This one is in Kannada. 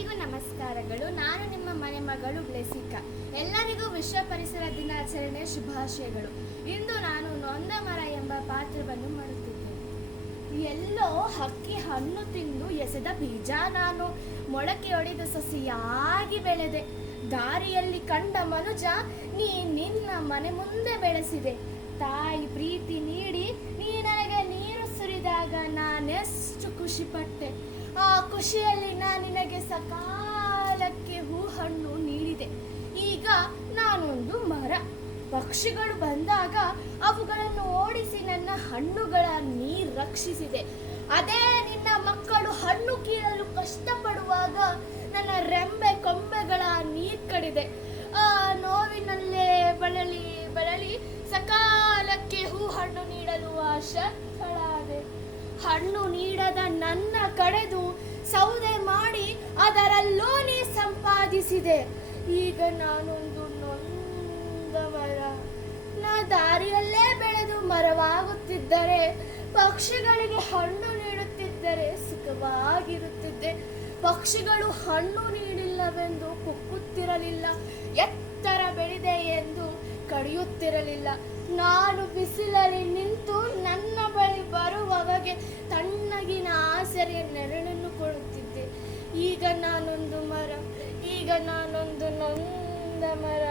ಎಲ್ಲರಿಗೂ ನಮಸ್ಕಾರಗಳು. ನಾನು ನಿಮ್ಮ ಮನೆ ಮಗಳು ಬ್ಲೆಸಿಕಾ. ಎಲ್ಲರಿಗೂ ವಿಶ್ವ ಪರಿಸರ ದಿನಾಚರಣೆ ಶುಭಾಶಯಗಳು. ಇಂದು ನಾನು ನೊಂದ ಮರ ಎಂಬ ಪಾತ್ರವನ್ನು ಮಾಡುತ್ತಿದ್ದೇನೆ. ಎಲ್ಲೋ ಹಕ್ಕಿ ಹಣ್ಣು ತಿಂದು ಎಸೆದ ಬೀಜ ನಾನು. ಮೊಳಕೆ ಒಡೆದು ಸಸಿಯಾಗಿ ಬೆಳೆದೆ. ದಾರಿಯಲ್ಲಿ ಕಂಡ ಮನುಜ, ನೀ ನಿನ್ನ ಮನೆ ಮುಂದೆ ಬೆಳೆಸಿದೆ. ತಾಯಿ ಪ್ರೀತಿ ನೀಡಿ, ನೀ ನನಗೆ ನೀರು ಸುರಿದಾಗ ನಾನೆಷ್ಟು ಖುಷಿ ಪಟ್ಟೆ ಆ ಖುಷಿಯಲ್ಲಿ ನಾನು ಸಕಾಲಕ್ಕೆ ಹೂ ಹಣ್ಣು ನೀಡಿದೆ. ಈಗ ನಾನೊಂದು ಮರ. ಪಕ್ಷಿಗಳು ಬಂದಾಗ ಅವುಗಳನ್ನು ಓಡಿಸಿ ನನ್ನ ಹಣ್ಣುಗಳ ನೀರು ರಕ್ಷಿಸಿದೆ. ಅದೇ ನಿನ್ನ ಮಕ್ಕಳು ಹಣ್ಣು ಕೀಳಲು ಕಷ್ಟಪಡುವಾಗ ನನ್ನ ರೆಂಬೆ ಕೊಂಬೆಗಳ ನೀರ್ ಕಡಿದೆ. ಆ ನೋವಿನಲ್ಲೇ ಬಳಲಿ ಬಳಲಿ ಸಕಾಲಕ್ಕೆ ಹೂ ಹಣ್ಣು ನೀಡಲು ಶಕ್ತಳಾದೆ ಹಣ್ಣು ನೀಡದ ನನ್ನ ಕಡೆದು ಸೌದೆ ಮಾಡಿ ಅದರಲ್ಲೂ ನೀ ಸಂಪಾದಿಸಿದೆ. ಈಗ ನಾನೊಂದು ನೊಂದ ಮರ ನಾ ದಾರಿಯಲ್ಲೇ ಬೆಳೆದು ಮರವಾಗುತ್ತಿದ್ದರೆ, ಪಕ್ಷಿಗಳಿಗೆ ಹಣ್ಣು ನೀಡುತ್ತಿದ್ದರೆ ಸುಖವಾಗಿರುತ್ತಿದ್ದೆ. ಪಕ್ಷಿಗಳು ಹಣ್ಣು ನೀಡಿಲ್ಲವೆಂದು ಕುಕ್ಕುತ್ತಿರಲಿಲ್ಲ. ಎತ್ತರ ಬೆಳೆದೆ ಎಂದು ಕಡಿಯುತ್ತಿರಲಿಲ್ಲ. ನಾನು ಬಿಸಿಲಲ್ಲಿ ನಿಂತು ನನ್ನ ಬಳಿ ಬರುವವಗೆ ತಣ್ಣಗಿನ ಆಸರೆಯ ನೆರಳನ್ನು ಕೊಡುತ್ತಿದ್ದೆ ಈಗ ನಾನೊಂದು ಮರ ಈಗ ನಾನೊಂದು ನಂದ ಮರ.